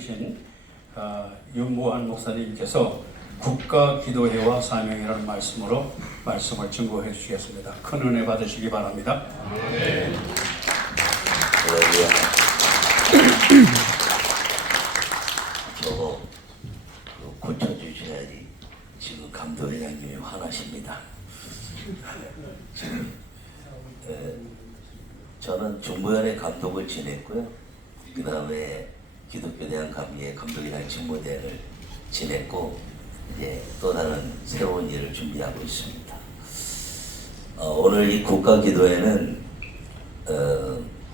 신 윤무한 목사님께서 국가 기도회와 사명이라는 말씀으로 말씀을 증거해 주시겠습니다. 큰 은혜 받으시기 바랍니다. 네. 저거 고쳐주셔야지. 지금 감독회장님이 화나십니다. 지금 저는 중부연의 감독을 지냈고요. 그 다음에 기독교 대한감리의 감독이랑 직무대회를 지냈고 이제 또 다른 새로운 일을 준비하고 있습니다. 오늘 이 국가기도회는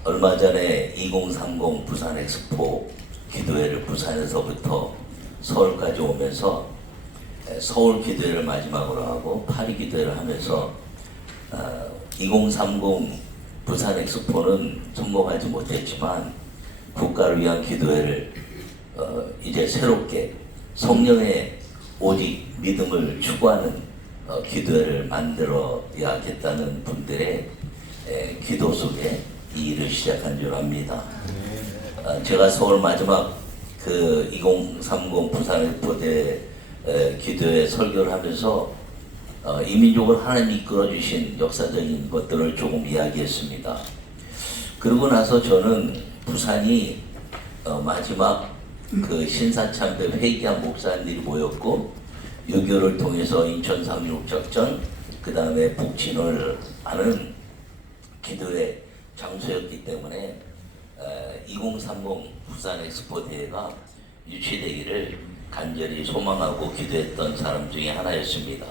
얼마 전에 2030 부산 엑스포 기도회를 부산에서부터 서울까지 오면서 서울 기도회를 마지막으로 하고 파리 기도회를 하면서 2030 부산 엑스포는 성공하지 못했지만 국가를 위한 기도회를 이제 새롭게 성령의 오직 믿음을 추구하는 기도회를 만들어야겠다는 분들의 기도 속에 이 일을 시작한 줄 압니다. 제가 서울 마지막 그 2030 부산 엑스포대 기도회 설교를 하면서 이 민족을 하나님이 이끌어주신 역사적인 것들을 조금 이야기했습니다. 그러고 나서 저는 부산이 마지막 그 신사참배 회개한 목사님들이 모였고 유교를 통해서 인천 상륙작전 그 다음에 북진을 하는 기도의 장소였기 때문에 2030 부산 엑스포 대회가 유치되기를 간절히 소망하고 기도했던 사람 중에 하나였습니다.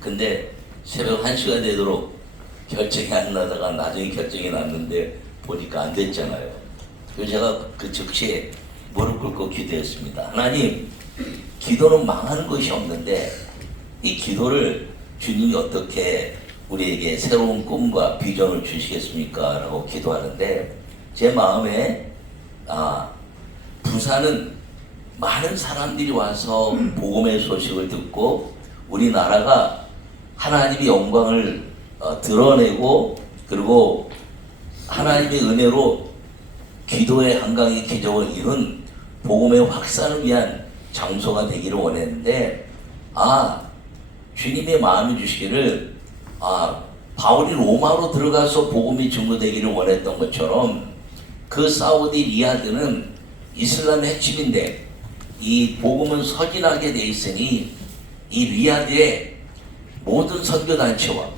근데 새벽 1시가 되도록 결정이 안 나다가 나중에 결정이 났는데 보니까 안 됐잖아요. 그래서 제가 그 즉시에 무릎 꿇고 기도했습니다. 하나님, 기도는 망하는 것이 없는데 이 기도를 주님이 어떻게 우리에게 새로운 꿈과 비전을 주시겠습니까? 라고 기도하는데 제 마음에 부산은 많은 사람들이 와서 복음의 소식을 듣고 우리나라가 하나님의 영광을 드러내고 그리고 하나님의 은혜로 기도의 한강의 기적을 이룬 복음의 확산을 위한 장소가 되기를 원했는데 주님의 마음이 주시기를 바울이 로마로 들어가서 복음이 증거되기를 원했던 것처럼 그 사우디 리야드는 이슬람의 핵심인데 이 복음은 서진하게 돼 있으니 이 리야드의 모든 선교단체와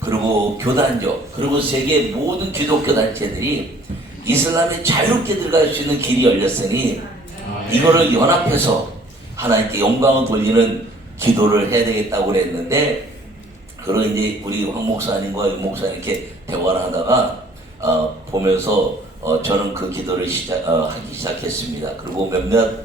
그리고 교단적 그리고 세계 모든 기독교 단체들이 이슬람에 자유롭게 들어갈 수 있는 길이 열렸으니 이거를 연합해서 하나님께 영광을 돌리는 기도를 해야 되겠다고 그랬는데 그런 이제 우리 황 목사님과 윤 목사님 이렇게 대화를 하다가 보면서 저는 그 기도를 하기 시작했습니다. 그리고 몇몇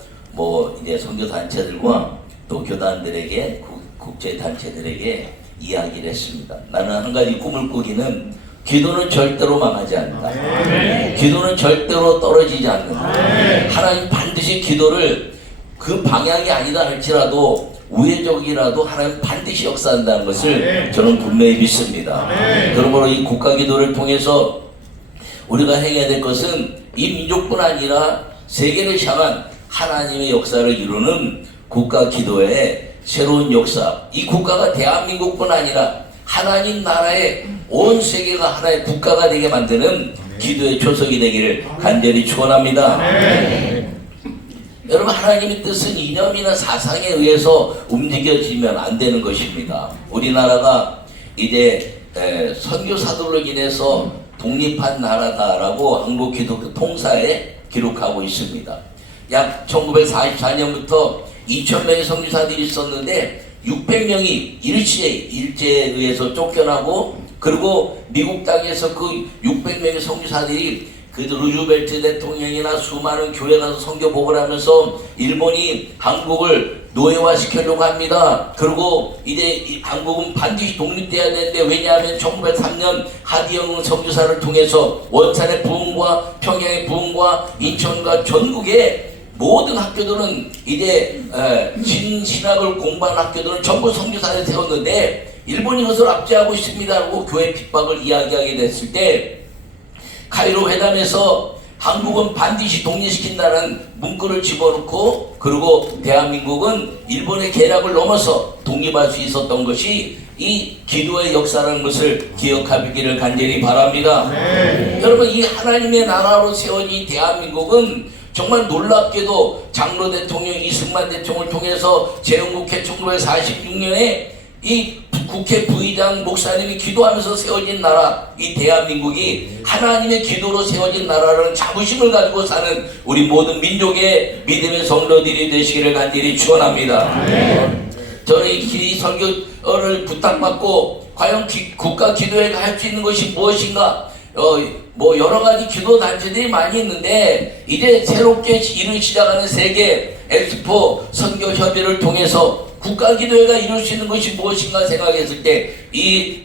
이제 선교 단체들과 또 교단들에게 국제 단체들에게 이야기를 했습니다. 나는 한 가지 꿈을 꾸기는 기도는 절대로 망하지 않는다. 기도는 절대로 떨어지지 않는다. 하나님 반드시 기도를 그 방향이 아니다 할지라도 우회적이라도 하나님 반드시 역사한다는 것을 저는 분명히 믿습니다. 그러므로 이 국가기도를 통해서 우리가 행해야 될 것은 이 민족뿐 아니라 세계를 향한 하나님의 역사를 이루는 국가기도의 새로운 역사. 이 국가가 대한민국뿐 아니라 하나님 나라의 온 세계가 하나의 국가가 되게 만드는 기도의 초석이 되기를 간절히 축원합니다. 여러분, 하나님의 뜻은 이념이나 사상에 의해서 움직여지면 안 되는 것입니다. 우리나라가 이제 선교사들로 인해서 독립한 나라다라고 한국기독교 통사에 기록하고 있습니다. 약 1944년부터 2000명의 선교사들이 있었는데 600명이 일제에 의해서 쫓겨나고 그리고 미국 땅에서 그 600명의 선교사들이 그 루즈벨트 대통령이나 수많은 교회 가서 선교복을 하면서 일본이 한국을 노예화시키려고 합니다. 그리고 이제 한국은 반드시 독립돼야 되는데 왜냐하면 1903년 하디영 선교사를 통해서 원산의 부흥과 평양의 부흥과 인천과 전국의 모든 학교들은 이제 신학을 공부하는 학교들은 전부 선교사를 세웠는데 일본이 그것을 압제하고 있습니다라고 교회 핍박을 이야기하게 됐을 때 카이로 회담에서 한국은 반드시 독립시킨다는 문구를 집어넣고, 그리고 대한민국은 일본의 계략을 넘어서 독립할 수 있었던 것이 이 기도의 역사라는 것을 기억하기를 간절히 바랍니다. 여러분, 이 하나님의 나라로 세워진 대한민국은 정말 놀랍게도 장로 대통령 이승만 대통령을 통해서 재헌국회 1946년에 이 국회 부의장 목사님이 기도하면서 세워진 나라, 이 대한민국이 하나님의 기도로 세워진 나라라는 자부심을 가지고 사는 우리 모든 민족의 믿음의 성도들이 되시기를 간절히 축원합니다. 저는 이 설교를 부탁받고 과연 국가 기도회가 할 수 있는 것이 무엇인가? 뭐 여러 가지 기도 단체들이 많이 있는데, 이제 새롭게 일을 시작하는 세계 엑스포 선교 협의를 통해서 국가 기도회가 이룰 수 있는 것이 무엇인가 생각했을 때, 이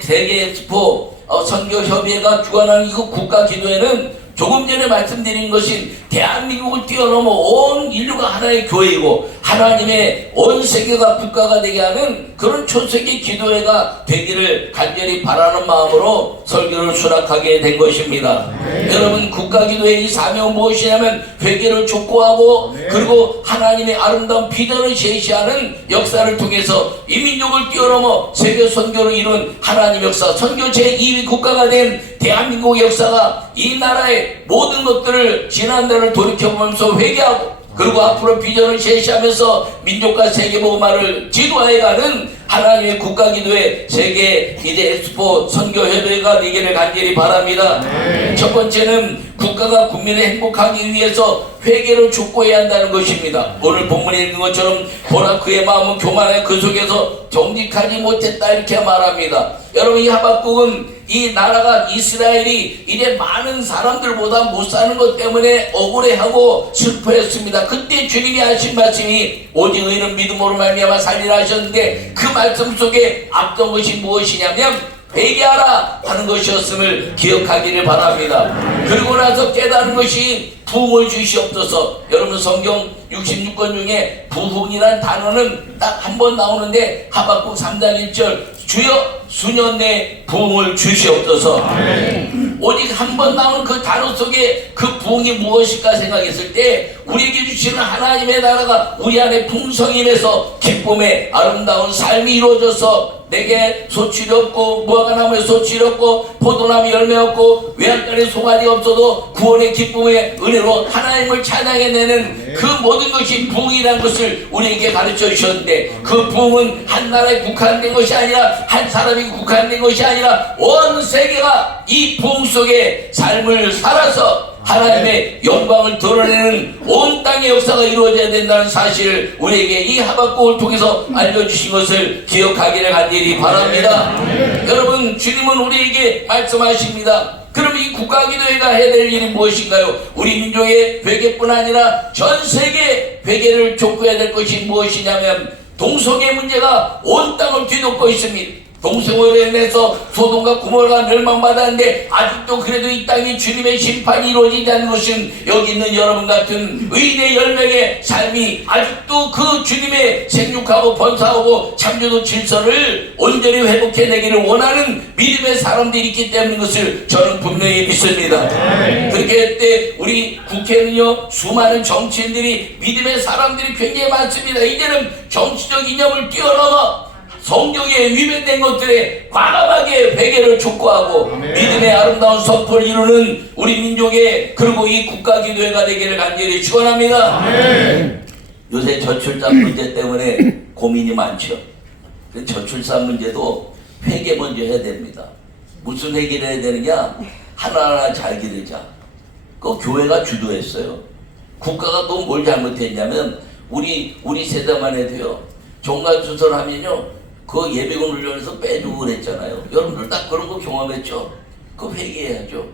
세계 엑스포 선교 협의회가 주관하는 이 국가 기도회는 조금 전에 말씀드린 것인 대한민국을 뛰어넘어 온 인류가 하나의 교회이고 하나님의 온 세계가 국가가 되게 하는 그런 초세계 기도회가 되기를 간절히 바라는 마음으로 설교를 수락하게 된 것입니다. 여러분, 국가 기도회의 사명은 무엇이냐면 회개를 촉구하고 그리고 하나님의 아름다운 비전을 제시하는 역사를 통해서 이 민족을 뛰어넘어 세계 선교를 이룬 하나님 역사, 선교 제2위 국가가 된 대한민국 역사가 이 나라의 모든 것들을 지난날을 돌이켜보면서 회개하고 그리고 앞으로 비전을 제시하면서 민족과 세계복음화를 지도해가는 하나님의 국가기도회 세계 이제 엑스포 선교협회가 되기를 간절히 바랍니다. 첫 번째는 국가가 국민을 행복하기 위해서 회개를 촉구해야 한다는 것입니다. 오늘 본문에 있는 것처럼 보라 그의 마음은 교만해 그 속에서 정직하지 못했다 이렇게 말합니다. 여러분, 이 하박국은 이 나라가 이스라엘이 이제 많은 사람들보다 못 사는 것 때문에 억울해하고 슬퍼했습니다. 그때 주님이 하신 말씀이 오직 의인은 믿음으로 말미암아 살리라 하셨는데, 그 말씀 속에 앞선 것이 무엇이냐면 회개하라 하는 것이었음을 기억하기를 바랍니다. 그리고 나서 깨달은 것이 부흥을 주시옵소서. 여러분, 성경 66권 중에 부흥이란 단어는 딱 한 번 나오는데 하박국 3장 1절 주여 수년 내에 부흥을 주시옵소서. 오직 한 번 나온 그 단어 속에 그 부흥이 무엇일까 생각했을 때 우리에게 주시는 하나님의 나라가 우리 안에 풍성임에서 기쁨의 아름다운 삶이 이루어져서 내게 소출이 없고 무화과나무에 소출이 없고 포도나무 열매 없고 외양간에 송아지 없어도 구원의 기쁨의 은혜로 하나님을 찬양해내는 그 모든 것이 부흥이라는 것을 우리에게 가르쳐 주셨는데, 그 부흥은 한 나라에 국한된 것이 아니라 한 사람이 국한된 것이 아니라 온 세계가 이 부흥 속에 삶을 살아서 하나님의 영광을 드러내는 온 땅의 역사가 이루어져야 된다는 사실을 우리에게 이 하박국을 통해서 알려주신 것을 기억하기를 간절히 바랍니다. 여러분, 주님은 우리에게 말씀하십니다. 그럼 이 국가기도회가 해야 될 일이 무엇인가요? 우리 민족의 회개뿐 아니라 전 세계 회개를 촉구해야 될 것이 무엇이냐면 동성애 문제가 온 땅을 뒤덮고 있습니다. 동성애로 인해서 소돔과 고모라가 멸망받았는데 아직도 그래도 이 땅이 주님의 심판이 이루어지지 않는 것은 여기 있는 여러분 같은 의인의 10명의 삶이 아직도 그 주님의 생육하고 번사하고 창조도 질서를 온전히 회복해내기를 원하는 믿음의 사람들이 있기 때문인 것을 저는 분명히 믿습니다. 그렇게 할 때 우리 국회는요, 수많은 정치인들이 믿음의 사람들이 굉장히 많습니다. 이제는 정치적 이념을 뛰어넘어 성경에 위배된 것들에 과감하게 회개를 촉구하고 믿음의 아름다운 선포를 이루는 우리 민족의 그리고 이 국가기도회가 되기를 간절히 축원합니다. 요새 저출산 문제 때문에 고민이 많죠. 저출산 문제도 회개 먼저 해야 됩니다. 무슨 회개를 해야 되느냐? 하나하나 잘 기르자. 그 교회가 주도했어요. 국가가 또 뭘 잘못했냐면 우리 세대만 해도요, 종간수술 하면요 그 예비군 훈련에서 빼주고 그랬잖아요. 여러분들 딱 그런 거 경험했죠? 그거 회개해야죠.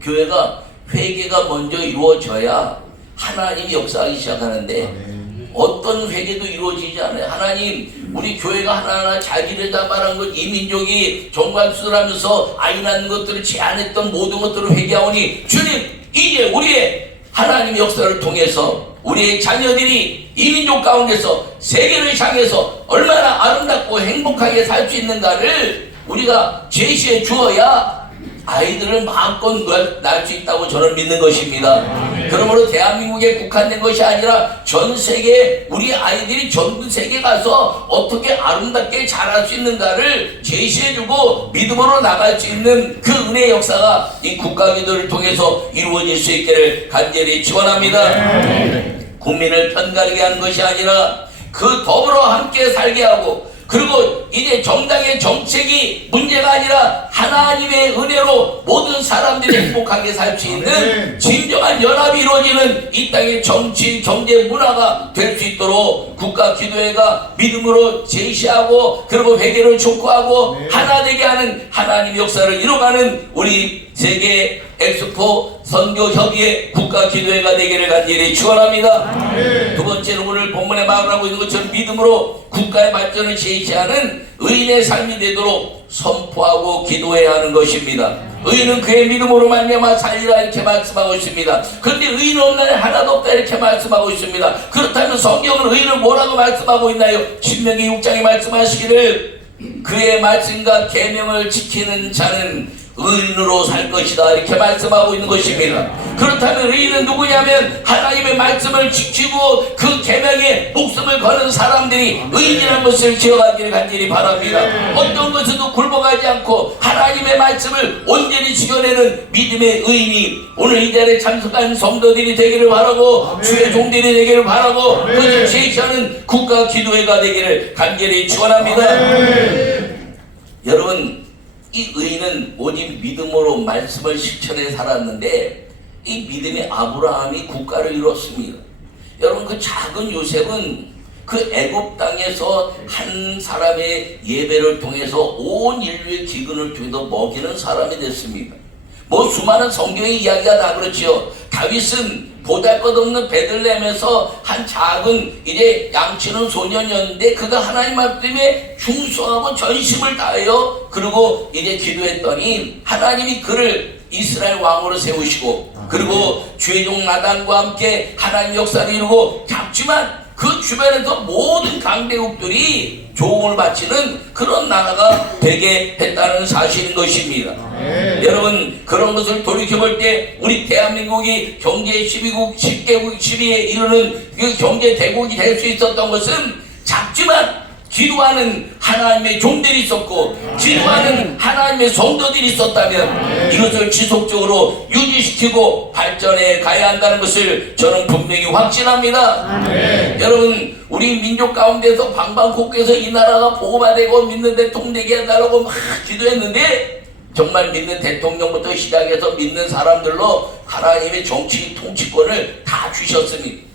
교회가 회개가 먼저 이루어져야 하나님이 역사하기 시작하는데 어떤 회개도 이루어지지 않아요. 하나님, 우리 교회가 하나하나 잘 기르자 말한 것, 이 민족이 종간수술하면서 아이 낳는 것들을 제한했던 모든 것들을 회개하오니 주님, 이제 우리의 하나님 역사를 통해서 우리의 자녀들이 이 민족 가운데서 세계를 향해서 얼마나 아름답고 행복하게 살 수 있는가를 우리가 제시해 주어야 아이들을 마음껏 낳을 수 있다고 저는 믿는 것입니다. 그러므로 대한민국에 국한된 것이 아니라 전 세계 우리 아이들이 전 세계 가서 어떻게 아름답게 자랄 수 있는가를 제시해주고 믿음으로 나갈 수 있는 그 은혜의 역사가 이 국가기도를 통해서 이루어질 수 있기를 간절히 축원합니다. 국민을 편가르게 하는 것이 아니라 그 더불어 함께 살게 하고, 그리고 이제 정당의 정책이 문제가 아니라 하나님의 은혜로 모든 사람들이 행복하게 살 수 있는 진정한 연합이 이루어지는 이 땅의 정치, 경제, 문화가 될 수 있도록 국가기도회가 믿음으로 제시하고, 그리고 회개를 촉구하고 하나 되게 하는 하나님 역사를 이뤄가는 우리 세계 엑스포 선교협의회 국가기도회가 되기를 간절히 축원합니다. 두 번째는 오늘 본문에 말하고 있는 것처럼 믿음으로 국가의 발전을 제시하는 의인의 삶이 되도록 선포하고 기도해야 하는 것입니다. 의인은 그의 믿음으로 말미암아 살리라 이렇게 말씀하고 있습니다. 그런데 의인 없는 날 하나도 없다 이렇게 말씀하고 있습니다. 그렇다면 성경은 의인을 뭐라고 말씀하고 있나요? 신명기 6장에 말씀하시기를 그의 말씀과 계명을 지키는 자는 의인으로 살 것이다 이렇게 말씀하고 있는 것입니다. 그렇다면 의인은 누구냐면 하나님의 말씀을 지키고 그 계명에 목숨을 거는 사람들이 의인이라는 것을 기억하기를 간절히 바랍니다. 어떤 것에도 굴복하지 않고 하나님의 말씀을 온전히 지켜내는 믿음의 의인이 오늘 이 자리에 참석한 성도들이 되기를 바라고 주의 종들이 되기를 바라고 그것을 제시하는 국가기도회가 되기를 간절히 축원합니다. 여러분, 이 의인은 오직 믿음으로 말씀을 실천해 살았는데 이 믿음의 아브라함이 국가를 이뤘습니다. 여러분, 그 작은 요셉은 그 애굽 땅에서 한 사람의 예배를 통해서 온 인류의 기근을 통해서 먹이는 사람이 됐습니다. 뭐 수많은 성경의 이야기가 다 그렇지요. 다윗은 보잘것없는 베들레헴에서 한 작은 이제 양치는 소년이었는데 그가 하나님 말씀에 충성하고 전심을 다하여 그리고 이제 기도했더니 하나님이 그를 이스라엘 왕으로 세우시고, 그리고 주의 종 나단과 함께 하나님 역사를 이루고, 작지만 그 주변에서 모든 강대국들이 조공을 바치는 그런 나라가 되게 했다는 사실인 것입니다. 여러분, 그런 것을 돌이켜볼 때 우리 대한민국이 경제 12국 10개국 10위에 이르는 그 경제 대국이 될 수 있었던 것은 작지만 기도하는 하나님의 종들이 있었고 기도하는 하나님의 성도들이 있었다면 이것을 지속적으로 유지시키고 발전해 가야 한다는 것을 저는 분명히 확신합니다. 여러분, 우리 민족 가운데서 방방곡곡에서 이 나라가 보호가 되고 믿는 대통령 되게 해달라고 막 기도했는데 정말 믿는 대통령부터 시작해서 믿는 사람들로 하나님의 정치 통치권을 다 주셨습니다.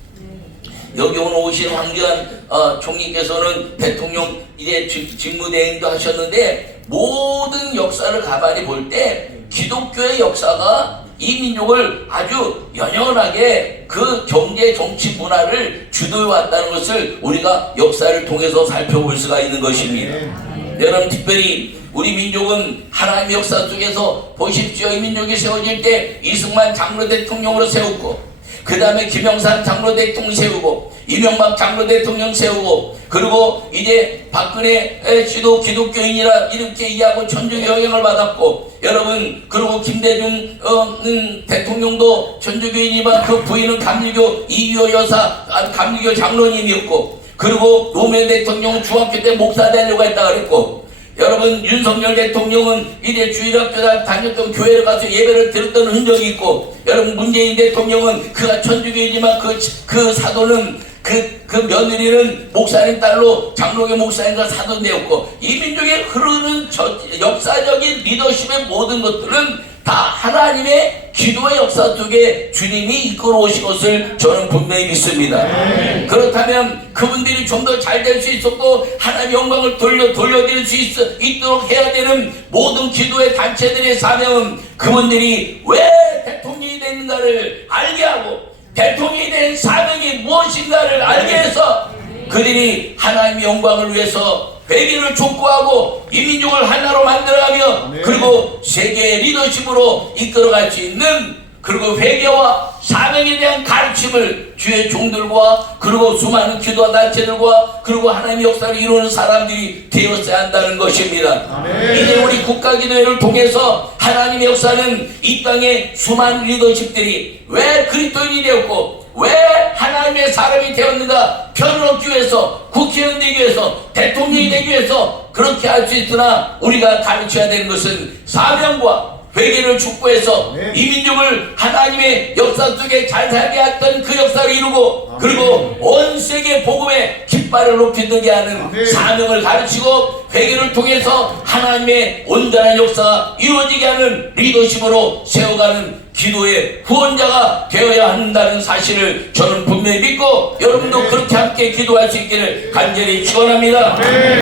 여기 오늘 오신 황교안 총리께서는 대통령 이제 직무대행도 하셨는데 모든 역사를 가만히 볼 때 기독교의 역사가 이 민족을 아주 연연하게 그 경제 정치 문화를 주도해 왔다는 것을 우리가 역사를 통해서 살펴볼 수가 있는 것입니다. 여러분, 특별히 우리 민족은 하나님의 역사 속에서 보십시오. 이 민족이 세워질 때 이승만 장로 대통령으로 세웠고 그 다음에 김영삼 장로 대통령 세우고 이명박 장로 대통령 세우고 그리고 이제 박근혜 씨도 기독교인이라 이렇게 얘기하고 천주교 영향을 받았고 여러분, 그리고 김대중 대통령도 천주교인이지만 그 부인은 감리교 이규호 여사 감리교 장로님이었고 그리고 노무현 대통령은 중학교 때 목사 되려고 했다 그랬고 여러분, 윤석열 대통령은 이제 주일학교 다녔던 교회를 가서 예배를 드렸던 흔적이 있고 여러분, 문재인 대통령은 그가 천주교이지만 그 사도는 그 며느리는 목사님 딸로 장로교 목사님과 사도되었고 이 민족에 흐르는 역사적인 리더십의 모든 것들은 다 하나님의 기도의 역사 속에 주님이 이끌어 오신 것을 저는 분명히 믿습니다. 그렇다면 그분들이 좀 더 잘 될 수 있었고 하나님의 영광을 돌려드릴 수 있도록 해야 되는 모든 기도의 단체들의 사명은 그분들이 왜 대통령이 됐는가를 알게 하고 대통령이 된 사명이 무엇인가를 알게 해서 그들이 하나님의 영광을 위해서 회개를 촉구하고 이 민족을 하나로 만들어가며 그리고 세계의 리더십으로 이끌어갈 수 있는 그리고 회개와 사명에 대한 가르침을 주의 종들과 그리고 수많은 기도 단체들과 그리고 하나님의 역사를 이루는 사람들이 되었어야 한다는 것입니다. 이제 우리 국가기도회를 통해서 하나님의 역사는 이 땅의 수많은 리더십들이 왜 그리스도인이 되었고 왜 하나님의 사람이 되었는가, 편을 얻기 위해서, 국회의원 되기 위해서, 대통령이 되기 위해서 그렇게 할 수 있으나 우리가 가르쳐야 되는 것은 사명과 회개를 촉구해서 이 민족을 하나님의 역사 속에 잘 살게 했던 그 역사를 이루고 그리고 온 세계 복음의 깃발을 높이게 하는 사명을 가르치고 회개를 통해서 하나님의 온전한 역사가 이루어지게 하는 리더십으로 세워가는 기도의 후원자가 되어야 한다는 사실을 저는 분명히 믿고 여러분도 그렇게 함께 기도할 수 있기를 간절히 축원합니다.